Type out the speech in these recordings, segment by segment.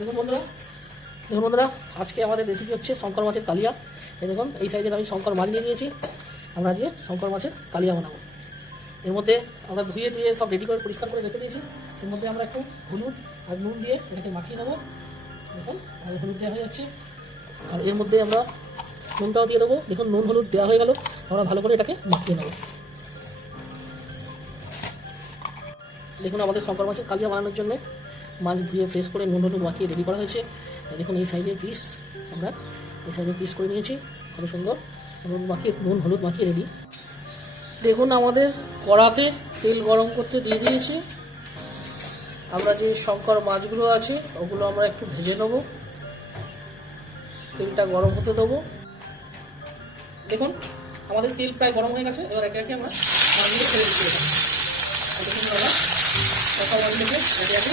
দেখুন বন্ধুরা দেখুন বন্ধুরা, আজকে আমাদের রেসিপি হচ্ছে শঙ্কর মাছের কালিয়া। এই দেখুন, এই সাইজের আমি শঙ্কর মাছ নিয়ে নিয়েছি। আমরা আজকে শঙ্কর মাছের কালিয়া বানাবো। এর মধ্যে আমরা ধুয়ে ধুয়ে সব রেডি করে পরিষ্কার করে রেখে দিয়েছি। এর মধ্যে আমরা একটু হলুদ আর নুন দিয়ে এটাকে মাখিয়ে নেব। দেখুন আমাদের হলুদ দেওয়া হয়ে যাচ্ছে। আর এর মধ্যে আমরা নুনটাও দিয়ে দেবো। দেখুন, নুন হলুদ দেওয়া হয়ে গেল। আমরা ভালো করে এটাকে মাখিয়ে নেব। দেখুন, আমাদের শঙ্কর মাছের কালিয়া বানানোর জন্য মাছ ধুয়ে ফ্রেশ করে নুন, হলুদ মাখিয়ে রেডি করা হয়েছে। দেখুন এই সাইজের পিস আমরা এই সাইজের পিস করে নিয়েছি, কত সুন্দর। নুন মাখিয়ে, নুন, হলুদ মাখিয়ে রেডি দেখুন আমাদের কড়াতে তেল গরম করতে দিয়ে দিয়েছি। আমরা যে শঙ্কর মাছগুলো আছে, ওগুলো আমরা একটু ভেজে নেব। তেলটা গরম হতে দেবো। দেখুন, আমাদের তেল প্রায় গরম হয়ে গেছে। এবার একে একে আমরা মাছগুলো ছেড়ে দিচ্ছি দেখুন। আমরা একে একে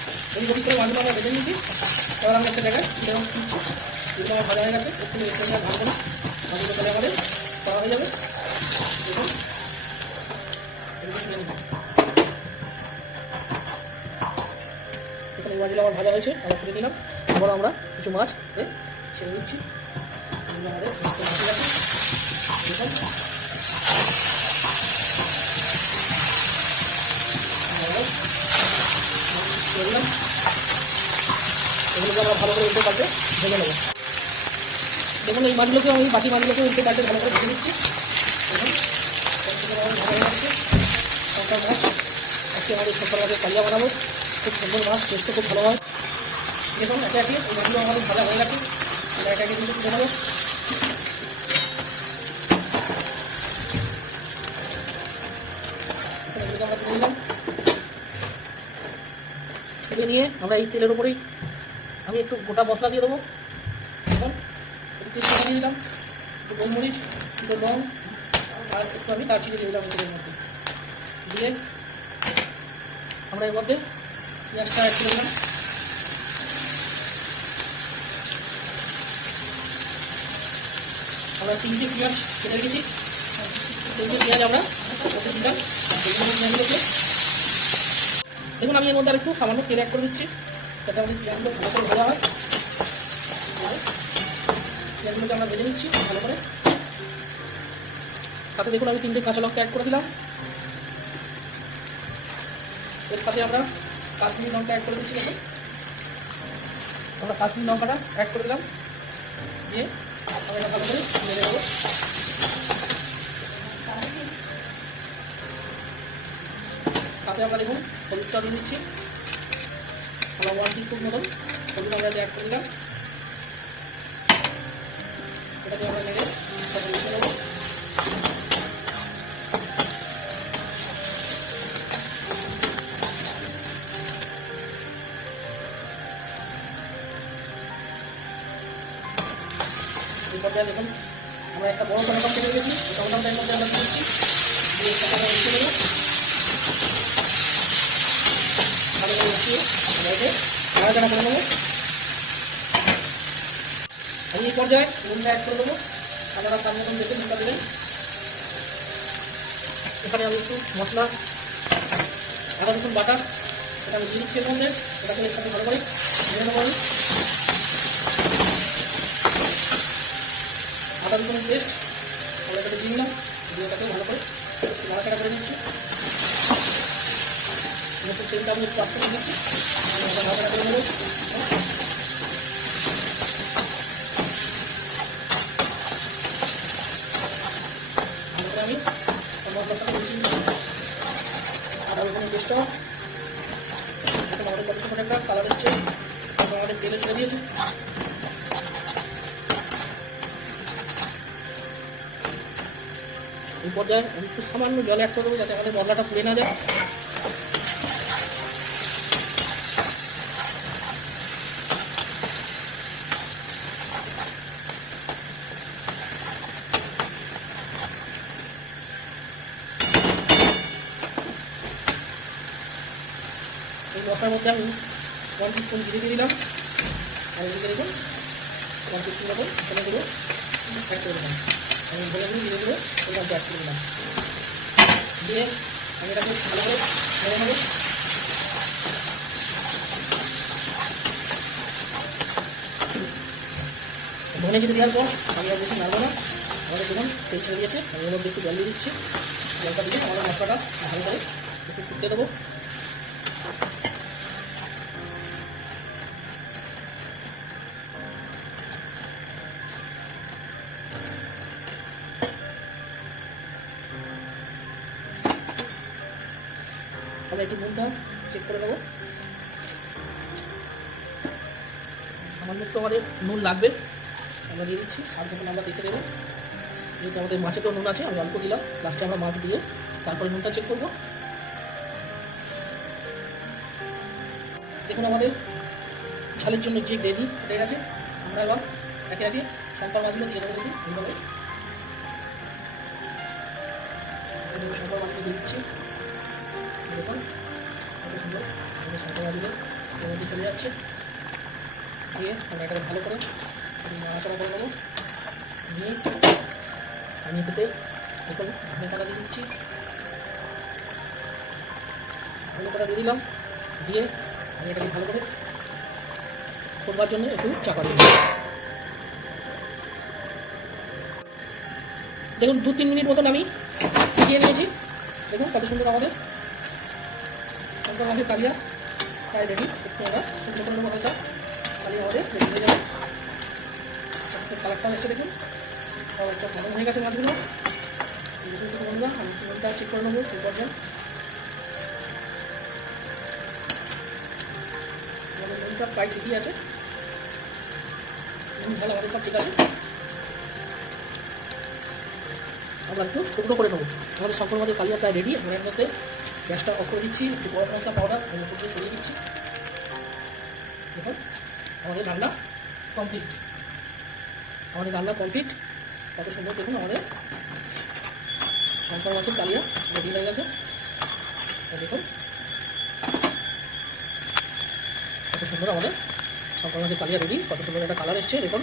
ওদিক করে মাছগুলো আমরা ভেজে নিয়েছি, এবার আমরা একটা জায়গায় দেখুন এগুলো আমার ভাজা হয়ে গেছে, একটু একটু করে ভাজবো না মাছগুলো তাহলে আমাদের করা হয়ে যাবে। দেখুন। এখানে এই মাছগুলো আমার ভাজা হয়েছে, আবার তুলে নিলাম। আবার আমরা কিছু মাছ ছেড়ে দিচ্ছি। আমাদের দেখুন আমাদের করলাম এগুলোকে ভালো করে উল্টে পাল্টে ভেজে নেব। দেখুন, এই মাছগুলোকে আমি বাকি মাছগুলোকে উল্টে পাল্টে ভালো করে ভেজে নিচ্ছি। শঙ্কর মাছ আজকে আমাদের শঙ্কর মাছের কালিয়া বানাবো খুব সুন্দর মাছ টেস্টও খুব ভালো হয়। দেখুন, একে একে এই মাছগুলো আমাদের ভালো হয়ে গেছে। একে একে কিন্তু তুলে নেব। নিয়ে আমরা এই তেলের উপরেই আমি একটু গোটা মশলা দিয়ে দেবো। এখন একটু তেজপাতা দিয়ে দিলাম, একটু গোলমরিচ, একটু লং, আর একটু আমি দারচিনি দিয়ে দিলাম তেলের মধ্যে। দিয়ে আমরা এর মধ্যে পেঁয়াজটা অ্যাড করে দিলাম। আমরা তিনটে পেঁয়াজ কেটে রেখেছি। তিনটে পেঁয়াজ আমরা ওতে দিলাম। দেখুন, আমি এর মধ্যে আর একটু সামান্য তেল অ্যাড করে দিচ্ছি। আমাদের পেঁয়াজগুলো ভালো করে ভাজা হয় পেঁয়াজগুলোকে আমরা ভেজে নিচ্ছি ভালো করে সাথে দেখুন আমি তিনটে কাঁচা লঙ্কা অ্যাড করে দিলাম। এর সাথে আমরা কাশ্মীরি লঙ্কা অ্যাড করে দিচ্ছি দেখুন। আমরা কাশ্মীরি লঙ্কাটা অ্যাড করে দিলাম। দিয়ে আমরা এটা ভালো করে মেরে দেবো সাথে আমরা দেখুন হলুদটা দিয়ে দিচ্ছি। আমরা ওয়ান টিস্পুন মতন হলুদ আমরা অ্যাড করে দিলাম এটাকে আমরা মিশে পর্যায়ে দেখুন, আমরা একটা বড় টমেটো দিয়ে ভালো করে করে আমি এই পর্যায়ে নুনটা অ্যাড করে দেবো আপনারা তার মতন দেখে নুনটা দেবেন এখানে আমি একটু মশলা আদা রসুন বাটা এটা আমি দিয়ে দিচ্ছি এর মধ্যে এটাকে ভালো করে ভেজে নেব আমি আদা রসুনের পেস্ট আমরা এটাকে দিয়ে দিলাম দিয়ে এটাকে ভালো করে নাড়াচাড়া করে দিচ্ছি তেলটা আমি করে দিচ্ছি করে নেব আমি সুন্দর একটা কালার এই পর্যায়ে একটু সামান্য জল অ্যাড করে দেবো যাতে আমাদের মশলাটা পুড়ে না যায়। মশলার মধ্যে আমি ওয়ান টিস্পুন জিরে দিয়ে দিলাম। আর এদিকে দেখুন ওয়ান টিস্পুন মতন গুঁড়ো অ্যাড করে দিলাম। আমি ধনে গুঁড়ো জিরে গুঁড়ো এর মধ্যে অ্যাড করে দিলাম। দিয়ে আমি এটাকে ভালো করে ধরে নেব। ধনে জিরে দেওয়ার পর আমি আর বেশি নাড়বো না, আমাদের দেখুন তেল ছেড়ে দিয়েছে। আমি এর মধ্যে একটু জল দিয়ে দিচ্ছি। জলটা দিয়ে আমাদের মশলাটা ভালো করে একটু ফুটতে দেবো। আমরা একটু নুনটা চেক করে নেব। সামান্য একটু আমাদের নুন লাগবে, আমরা দিয়ে দিচ্ছি, স্বাদ যখন আমরা দেখে দেবো যেহেতু আমাদের মাছে তো নুন আছে, আমি অল্প দিলাম লাস্টে আমরা মাছ দিয়ে তারপরে নুনটা চেক করব। দেখুন আমাদের ঝালের জন্য যে গ্রেভি হয়ে গেছে, আমরা এবার একে একে শঙ্কর মাছগুলো দিয়ে দেবো দেখুন, এইভাবে। শঙ্কর মাছগুলো দিয়ে দিচ্ছি। সুন্দর আমাদের শঙ্কর মাছগুলো এর চলে যাচ্ছে দিয়ে আমরা এটাকে ভালো করে নাড়াচাড়া করে নেব দিয়ে আমি এতে দেখুন ধনে পাতা দিয়ে দিচ্ছি ধনে পাতা দিয়ে দিলাম দিয়ে আমি এটাকে ভালো করে করবার জন্য একটু চাপা দিয়ে। দেখুন দু তিন মিনিট মতন আমি দিয়ে নিয়েছি দেখুন, কত সুন্দর আমাদের শঙ্কর মাছের কালিয়া। প্রায় রেডি একটু আমরা সুন্দর করে নেব হালকা কালিয়া আমাদের রেডি হয়ে যাবে। কালারটা এসে দেখুন একটা ভালো হয়ে গেছে মাছগুলো। দেখুন আমি নুনটা চেক করে নেব ঠিক করছেন আমাদের নুনটা প্রায় ঠিকই আছে। ভালো আমাদের সব ঠিক আছে। আমরা একটু শুকনো করে নেব। আমাদের শঙ্কর মাছের কালিয়া প্রায় রেডি আমরা মধ্যে। গ্যাসটা অফ করে দিচ্ছি, একটু গরম মশলা পাউডার আমি উপর ছড়িয়ে দিচ্ছি। দেখুন, আমাদের রান্না কমপ্লিট আমাদের রান্না কমপ্লিট কত সুন্দর, দেখুন আমাদের। শঙ্কর মাছের কালিয়া রেডি হয়ে গেছে। দেখুন, কত সুন্দর আমাদের শঙ্কর মাছের কালিয়া রেডি কত সুন্দর একটা কালার এসছে, দেখুন।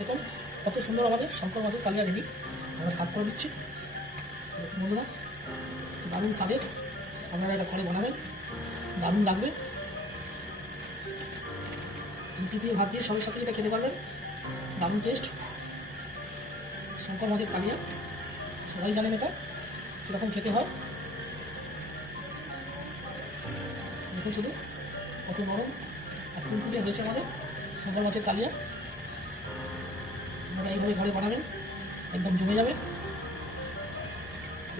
দেখুন, কত সুন্দর আমাদের শঙ্কর মাছের কালিয়া রেডি। আমরা সার্ভ করে দিচ্ছি। বন্ধুরা, দারুণ স্বাদের। আপনারা এটা ঘরে বানাবেন। দারুণ লাগবে। রুটি দিয়ে ভাত দিয়ে সবার সাথে এটা খেতে পারবেন। দারুণ টেস্ট শঙ্কর মাছের কালিয়া। সবাই জানেন এটা, কীরকম খেতে হয়। দেখুন শুধু, কত নরম আর কুলকুটে হয়েছে আমাদের শঙ্কর মাছের কালিয়া। আপনারা এইভাবে ঘরে বানাবেন, একদম জমে যাবে।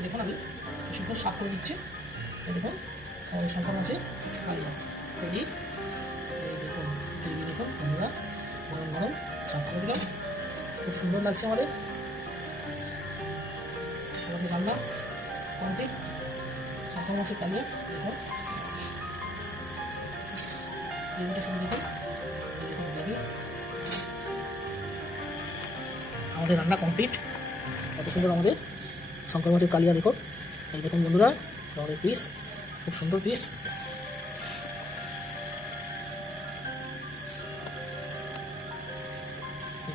দেখুন আমি শুকনো সাফ করে দিচ্ছি। দেখুন শঙ্কর মাছের কালিয়া। রেডি দেখুন রেডি দেখুন বন্ধুরা, গরম গরম সাফ করে দিলাম। খুব সুন্দর লাগছে আমাদের। আমাদের রান্না কমপ্লিট শঙ্কর মাছের কালিয়া, দেখুন। দেখুন। আমাদের রান্না কমপ্লিট কত সুন্দর আমাদের। শঙ্কর মাছের কালিয়া দেখুন এই দেখুন বন্ধুরা, আমাদের পিস খুব সুন্দর পিস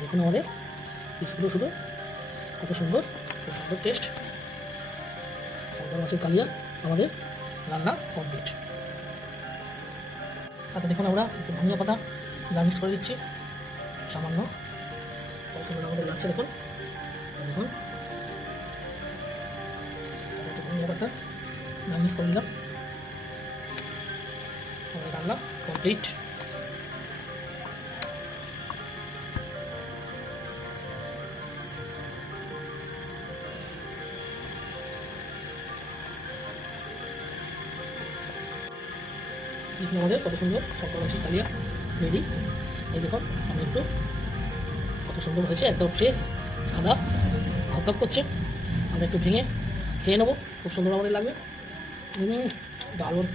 দেখুন আমাদের পিসগুলো শুধু। কত সুন্দর, খুব সুন্দর টেস্ট শঙ্কর মাছের কালিয়া আমাদের রান্না কমপ্লিট সাথে দেখুন আমরা ধনিয়া পাতা গার্নিশ করে দিচ্ছি। সামান্য। সুন্দর আমাদের লাগছে দেখুন দেখুন একটু ধনিয়া পাতা করে কমপ্লিট আমাদের কত সুন্দর। শঙ্কর মাছের কালিয়া রেডি। এই দেখুন, আমি একটু কত সুন্দর হয়েছে, একদম ফ্রেশ সাদা ধপধপ করছে। আমরা একটু ভেঙে খেয়ে নেব, খুব সুন্দর আমাদের লাগবে। দারুণ।